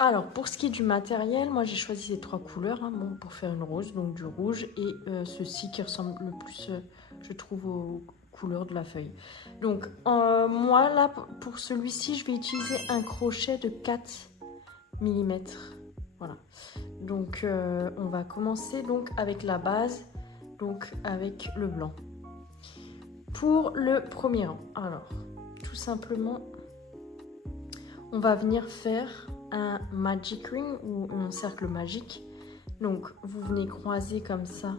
Alors, pour ce qui est du matériel, moi j'ai choisi ces 3 couleurs bon, pour faire une rose, donc du rouge et ceci qui ressemble le plus, je trouve, aux couleurs de la feuille. Donc, moi là, pour celui-ci, je vais utiliser un crochet de 4 mm. Voilà. Donc, on va commencer donc avec la base, donc avec le blanc. Pour le premier rang, alors, tout simplement, on va venir faire un magic ring ou un cercle magique. Donc vous venez croiser comme ça,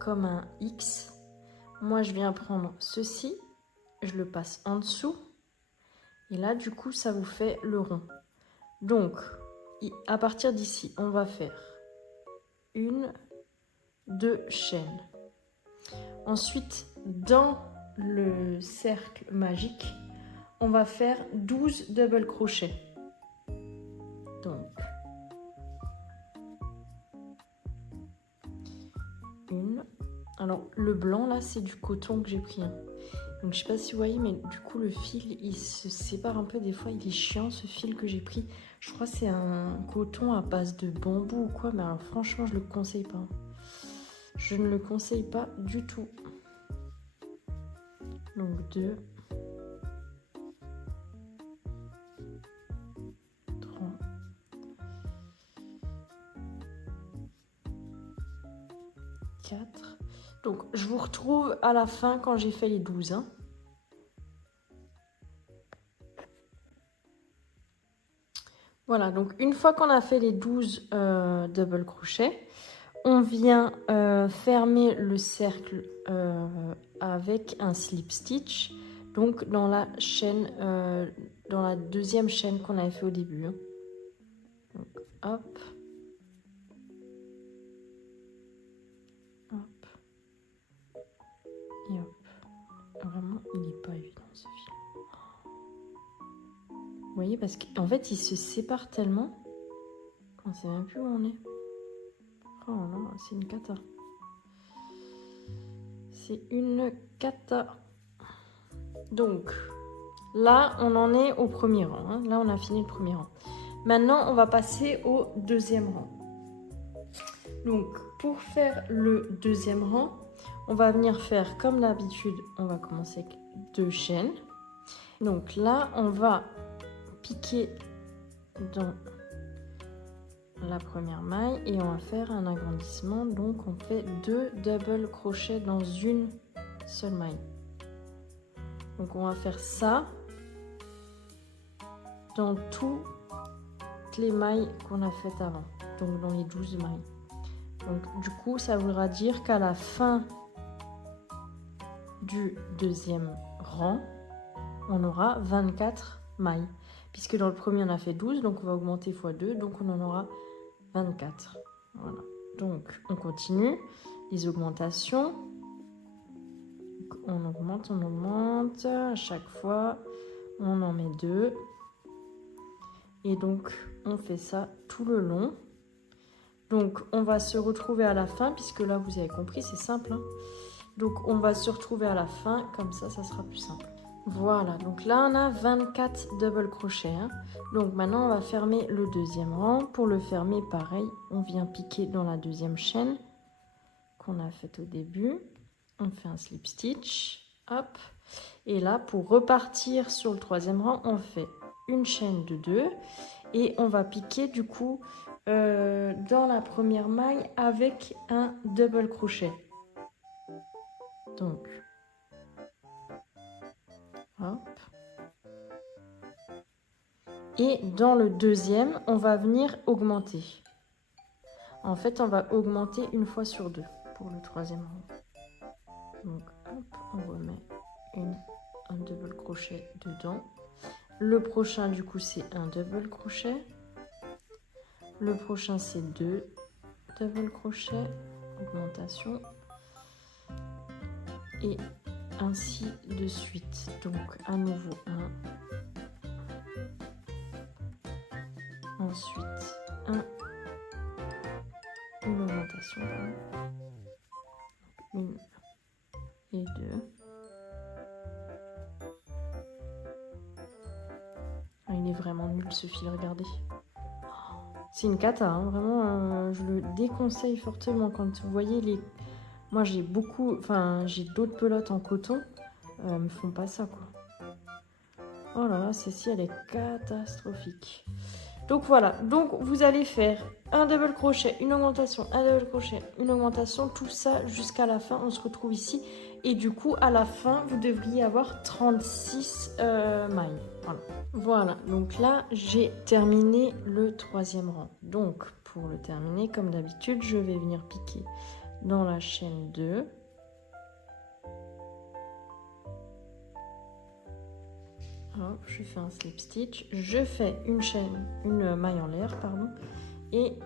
comme un X. Moi je viens prendre ceci, je le passe en dessous et là du coup ça vous fait le rond. Donc à partir d'ici on va faire 1, 2 chaînes. Ensuite dans le cercle magique on va faire 12 double crochets. Donc, 1. Alors, le blanc, là, c'est du coton que j'ai pris. Donc, je sais pas si vous voyez, mais du coup, le fil, il se sépare un peu. Des fois, il est chiant, ce fil que j'ai pris. Je crois que c'est un coton à base de bambou ou quoi. Mais alors, franchement, je le conseille pas. Je ne le conseille pas du tout. Donc, 2. 3. 4. Donc, je vous retrouve à la fin quand j'ai fait les 12. Voilà, donc une fois qu'on a fait les 12 double crochets, on vient fermer le cercle avec un slip stitch, donc dans la chaîne, dans la deuxième chaîne qu'on avait fait au début. Donc, hop. Hop. Et hop. Vraiment, il n'est pas évident ce fil. Vous voyez, parce qu'en fait, il se sépare tellement qu'on ne sait même plus où on est. Oh là, c'est une cata. C'est une cata. Donc, là, on en est au premier rang. Là, on a fini le premier rang. Maintenant, on va passer au deuxième rang. Donc, pour faire le deuxième rang, on va venir faire comme d'habitude. On va commencer avec 2 chaînes. Donc là, on va piquer dans la première maille et on va faire un agrandissement. Donc, on fait 2 double crochets dans une seule maille. Donc, on va faire ça dans toutes les mailles qu'on a faites avant. Donc, dans les 12 mailles. Donc, du coup, ça voudra dire qu'à la fin du deuxième rang, on aura 24 mailles. Puisque dans le premier, on a fait 12, donc on va augmenter x 2, donc on en aura 24. Voilà. Donc, on continue les augmentations. Donc, on augmente. À chaque fois, on en met 2. Et donc, on fait ça tout le long. Donc, on va se retrouver à la fin, puisque là, vous avez compris, c'est simple. Donc, on va se retrouver à la fin, comme ça, ça sera plus simple. Voilà, donc là, on a 24 double crochets. Donc, maintenant, on va fermer le deuxième rang. Pour le fermer, pareil, on vient piquer dans la deuxième chaîne qu'on a faite au début. On fait un slip stitch, hop. Et là, pour repartir sur le troisième rang, on fait une chaîne de 2 et on va piquer du coup dans la première maille avec un double crochet. Donc, hop. Et dans le deuxième, on va venir augmenter. En fait, on va augmenter une fois sur 2 pour le troisième rang. Donc, hop, on remet un double crochet dedans. Le prochain, du coup, c'est un double crochet. Le prochain c'est 2 double crochet, augmentation. Et ainsi de suite. Donc à nouveau 1. Ensuite 1. Une augmentation. 1 et 2. Ah, il est vraiment nul ce fil, regardez. C'est une cata, hein, vraiment, je le déconseille fortement. Quand vous voyez les... Moi j'ai d'autres pelotes en coton, me font pas ça quoi. Oh là là, celle-ci elle est catastrophique. Donc voilà, donc vous allez faire un double crochet, une augmentation, un double crochet, une augmentation, tout ça jusqu'à la fin, on se retrouve ici. Et du coup, à la fin, vous devriez avoir 36 mailles. Voilà, donc là, j'ai terminé le 3e rang. Donc, pour le terminer, comme d'habitude, je vais venir piquer dans la chaîne 2. Hop, je fais un slip stitch, je fais une maille en l'air, pardon, et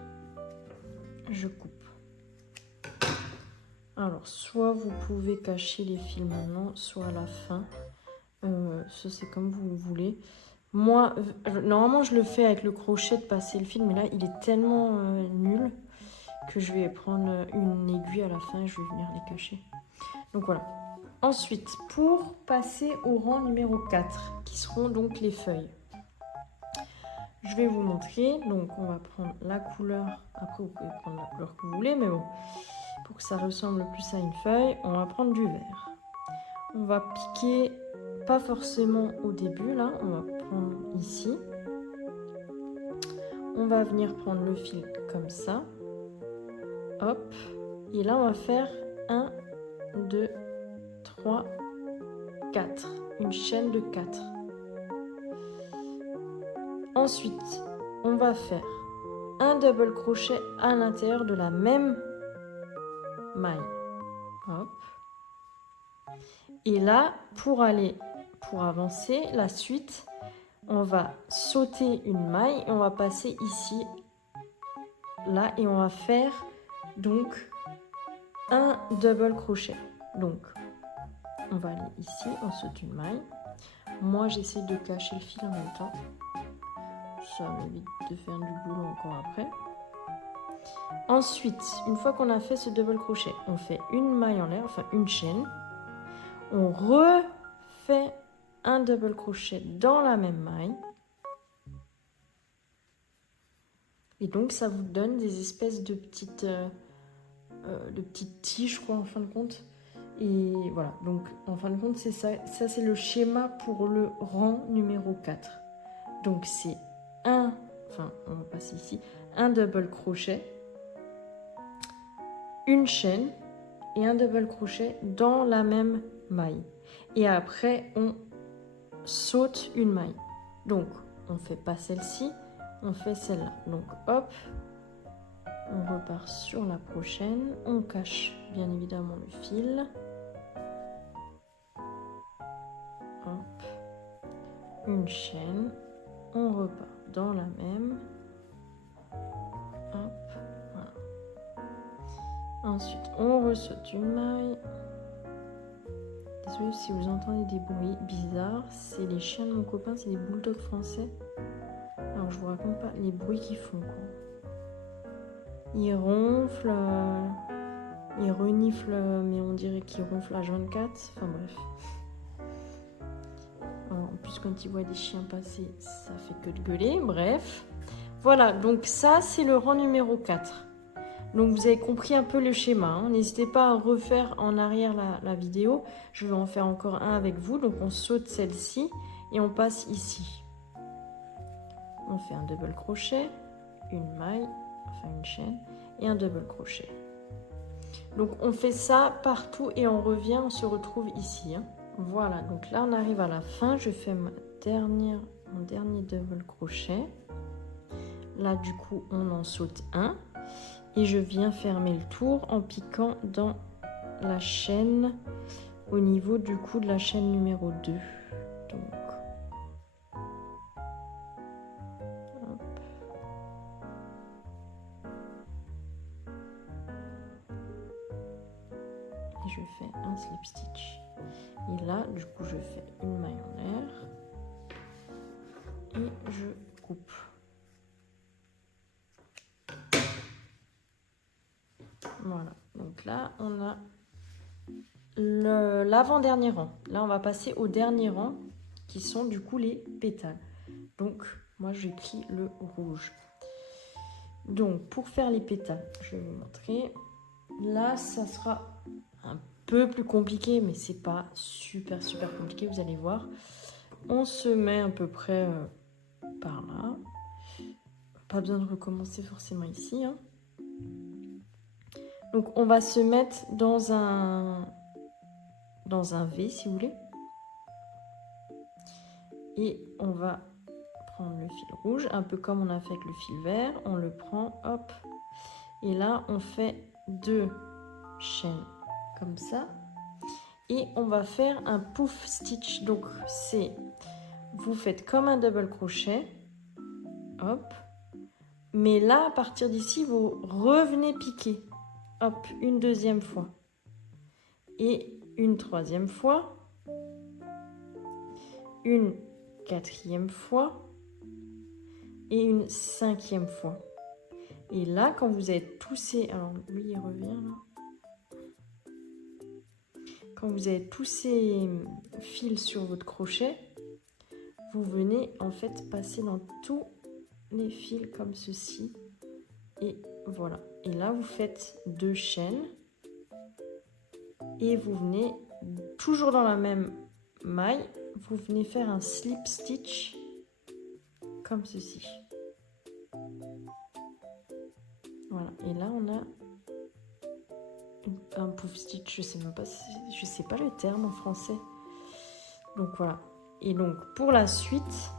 je coupe. Alors, soit vous pouvez cacher les fils maintenant, soit à la fin. Ça, c'est comme vous voulez. Moi, normalement, je le fais avec le crochet de passer le fil, mais là, il est tellement nul que je vais prendre une aiguille à la fin et je vais venir les cacher. Donc voilà. Ensuite, pour passer au rang numéro 4, qui seront donc les feuilles. Je vais vous montrer. Donc, on va prendre la couleur. Après, vous pouvez prendre la couleur que vous voulez, mais bon, pour que ça ressemble plus à une feuille, on va prendre du vert. On va piquer, pas forcément au début, là. On va prendre ici. On va venir prendre le fil comme ça. Hop. Et là, on va faire 1, 2, 3, 4. Une chaîne de 4. Ensuite, on va faire un double crochet à l'intérieur de la même maille. Hop. Et là, pour avancer, la suite, on va sauter une maille et on va passer ici, là, et on va faire donc un double crochet. Donc, on va aller ici, on saute une maille. Moi, j'essaie de cacher le fil en même temps. Ça m'évite de faire du boulot encore après. Ensuite, une fois qu'on a fait ce double crochet, on fait une maille en l'air, enfin une chaîne. On refait un double crochet dans la même maille. Et donc, ça vous donne des espèces de petites tiges, je crois, en fin de compte. Et voilà, donc en fin de compte, c'est ça. Ça, c'est le schéma pour le rang numéro 4. Donc, c'est on va passer ici, un double crochet, une chaîne et un double crochet dans la même maille. Et après, on saute une maille. Donc, on fait pas celle-ci, on fait celle-là. Donc, hop, on repart sur la prochaine. On cache bien évidemment le fil. Hop, une chaîne. On repart dans la même. Hop, voilà. Ensuite, on ressaute une maille. Désolée si vous entendez des bruits bizarres. C'est les chiens de mon copain, c'est des bulldogs français. Alors, je vous raconte pas les bruits qu'ils font, quoi. Ils ronflent, ils reniflent, mais on dirait qu'ils ronflent à 24. Enfin bref. Alors, en plus, quand ils voient des chiens passer, ça fait que de gueuler. Bref. Voilà, donc ça, c'est le rang numéro 4. Donc, vous avez compris un peu le schéma. Hein. N'hésitez pas à refaire en arrière la vidéo. Je vais en faire encore un avec vous. Donc, on saute celle-ci et on passe ici. On fait un double crochet, une maille, enfin une chaîne, et un double crochet. Donc, on fait ça partout et on revient, on se retrouve ici. Hein. Voilà, donc là, on arrive à la fin. Je fais mon dernier double crochet. Là, du coup, on en saute un. Et je viens fermer le tour en piquant dans la chaîne au niveau du coup de la chaîne numéro 2. Donc, hop. et je fais un slip stitch. Et là, du coup, je fais une maille en l'air et je coupe. Voilà, donc là, on a l'avant-dernier rang. Là, on va passer au dernier rang, qui sont du coup les pétales. Donc, moi, j'ai pris le rouge. Donc, pour faire les pétales, je vais vous montrer. Là, ça sera un peu plus compliqué, mais c'est pas super compliqué, vous allez voir. On se met à peu près par là. Pas besoin de recommencer forcément ici, hein. Donc, on va se mettre dans un V, si vous voulez. Et on va prendre le fil rouge, un peu comme on a fait avec le fil vert. On le prend, hop. Et là, on fait 2 chaînes comme ça. Et on va faire un puff stitch. Donc, vous faites comme un double crochet. Hop. Mais là, à partir d'ici, vous revenez piquer. Hop, une deuxième fois. Et une troisième fois. Une quatrième fois. Et une cinquième fois. Et là, quand vous avez tous ces... Alors, lui, il revient là. Quand vous avez tous ces fils sur votre crochet, vous venez en fait passer dans tous les fils comme ceci. Et voilà. Et là, vous faites 2 chaînes. Et vous venez, toujours dans la même maille, vous venez faire un slip stitch comme ceci. Voilà. Et là, on a un puff stitch. Je sais même pas, je sais pas le terme en français. Donc voilà. Et donc pour la suite,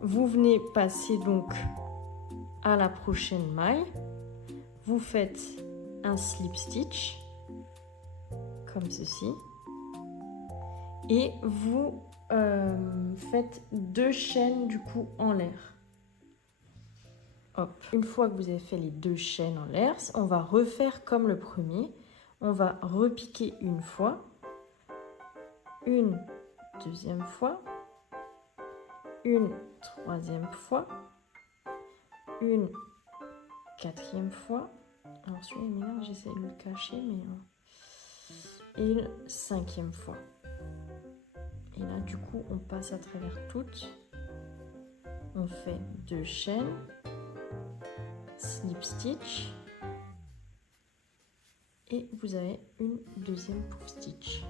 vous venez passer donc à la prochaine maille. Vous faites un slip stitch comme ceci. Et vous faites 2 chaînes du coup en l'air. Hop. Une fois que vous avez fait les 2 chaînes en l'air, on va refaire comme le premier. On va repiquer une fois, une deuxième fois, une troisième fois, une quatrième fois. Alors celui-là est minable, j'essaie de le cacher, mais et une cinquième fois. Et là, du coup, on passe à travers toutes. On fait 2 chaînes, slip stitch, et vous avez une deuxième puff stitch.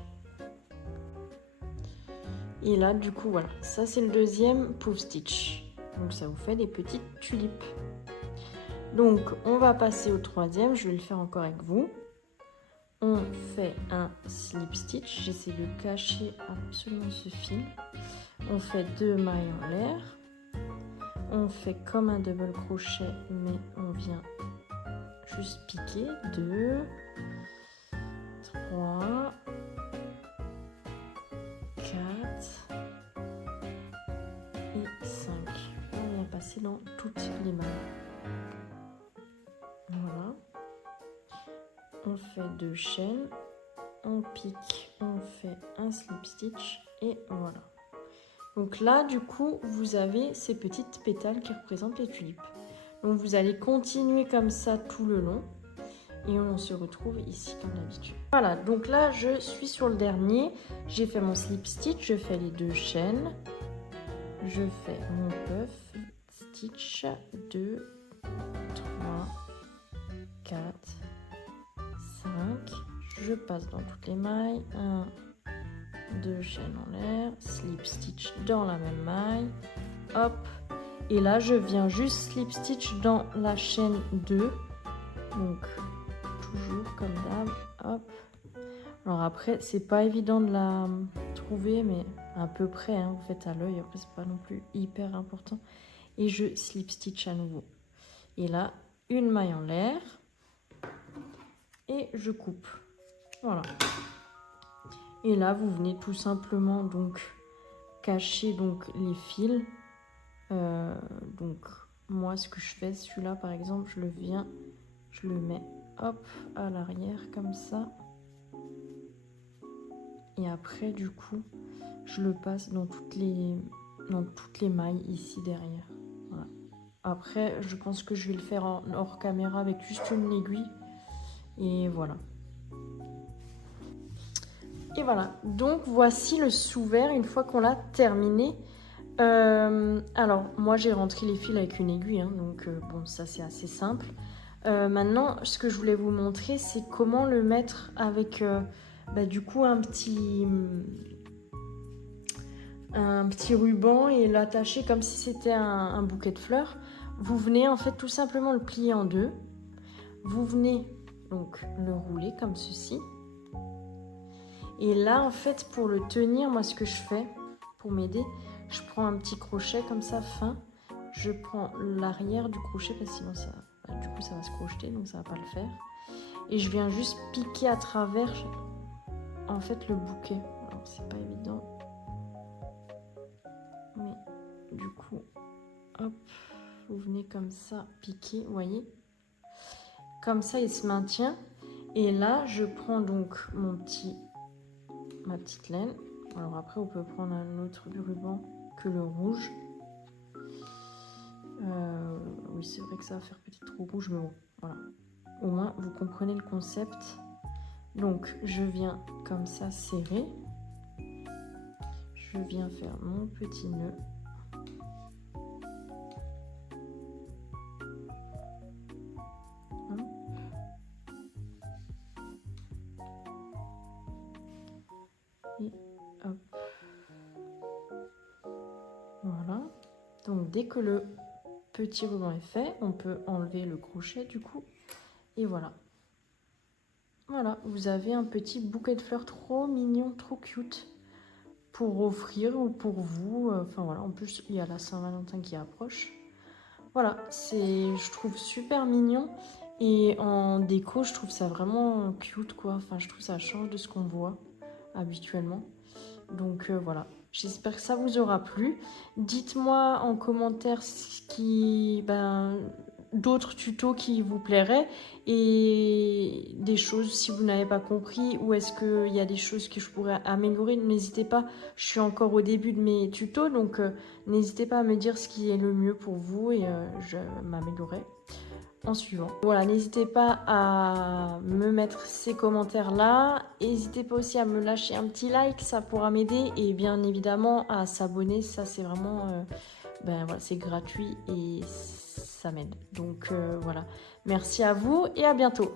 Et là, du coup, voilà, ça c'est le deuxième puff stitch. Donc ça vous fait des petites tulipes. Donc on va passer au troisième, je vais le faire encore avec vous. On fait un slip stitch, j'essaie de cacher absolument ce fil. On fait 2 mailles en l'air. On fait comme un double crochet, mais on vient juste piquer. 2, 3, 4 et 5. On vient passer dans toutes les mailles. Voilà. On fait 2 chaînes, on pique, on fait un slip stitch et voilà. Donc là, du coup, vous avez ces petites pétales qui représentent les tulipes. Donc vous allez continuer comme ça tout le long et on se retrouve ici comme d'habitude. Voilà, donc là, je suis sur le dernier. J'ai fait mon slip stitch, je fais les 2 chaînes. Je fais mon puff stitch, 2, 3, 4, 5. Je passe dans toutes les mailles. 1, 2 chaînes en l'air, slip stitch dans la même maille, hop, et là je viens juste slip stitch dans la chaîne 2, donc toujours comme d'hab, hop. Alors après c'est pas évident de la trouver, mais à peu près, hein, vous faites à l'œil, après c'est pas non plus hyper important, et je slip stitch à nouveau, et là une maille en l'air, et je coupe, voilà. Et là, vous venez tout simplement donc cacher donc les fils. Donc moi, ce que je fais, celui-là par exemple, je le mets hop, à l'arrière comme ça. Et après, du coup, je le passe dans toutes les mailles ici derrière. Voilà. Après, je pense que je vais le faire hors caméra avec juste une aiguille. Et voilà. Et voilà. Donc, voici le sous-vert une fois qu'on l'a terminé. Alors, moi, j'ai rentré les fils avec une aiguille. Hein, donc, bon, ça, c'est assez simple. Maintenant, ce que je voulais vous montrer, c'est comment le mettre avec, du coup, un petit ruban et l'attacher comme si c'était un bouquet de fleurs. Vous venez en fait tout simplement le plier en deux. Vous venez donc le rouler comme ceci. Et là en fait pour le tenir, moi ce que je fais pour m'aider, je prends un petit crochet comme ça fin. Je prends l'arrière du crochet parce que sinon ça, du coup ça va se crocheter donc ça va pas le faire. Et je viens juste piquer à travers en fait le bouquet. Alors c'est pas évident. Mais du coup, hop, vous venez comme ça piquer, vous voyez. Comme ça, il se maintient. Et là, je prends donc ma petite laine. Alors après, on peut prendre un autre ruban que le rouge. Oui, c'est vrai que ça va faire peut-être trop rouge, mais bon, voilà. Au moins, vous comprenez le concept. Donc, je viens comme ça serrer. Je viens faire mon petit nœud. Et hop. Voilà. Donc, dès que le petit ruban est fait, on peut enlever le crochet du coup. Et voilà. Voilà, vous avez un petit bouquet de fleurs trop mignon, trop cute pour offrir ou pour vous. Enfin voilà, en plus il y a la Saint-Valentin qui approche. Voilà, je trouve super mignon. Et en déco, je trouve ça vraiment cute quoi. Enfin, je trouve ça change de ce qu'on voit habituellement. Donc voilà, j'espère que ça vous aura plu. Dites-moi en commentaire d'autres tutos qui vous plairaient et des choses si vous n'avez pas compris ou est-ce qu'il y a des choses que je pourrais améliorer. N'hésitez pas, je suis encore au début de mes tutos donc n'hésitez pas à me dire ce qui est le mieux pour vous et je m'améliorerai en suivant. Voilà, n'hésitez pas à me mettre ces commentaires là. N'hésitez pas aussi à me lâcher un petit like, ça pourra m'aider. Et bien évidemment à s'abonner, ça c'est vraiment voilà, c'est gratuit et ça m'aide. Donc voilà, merci à vous et à bientôt.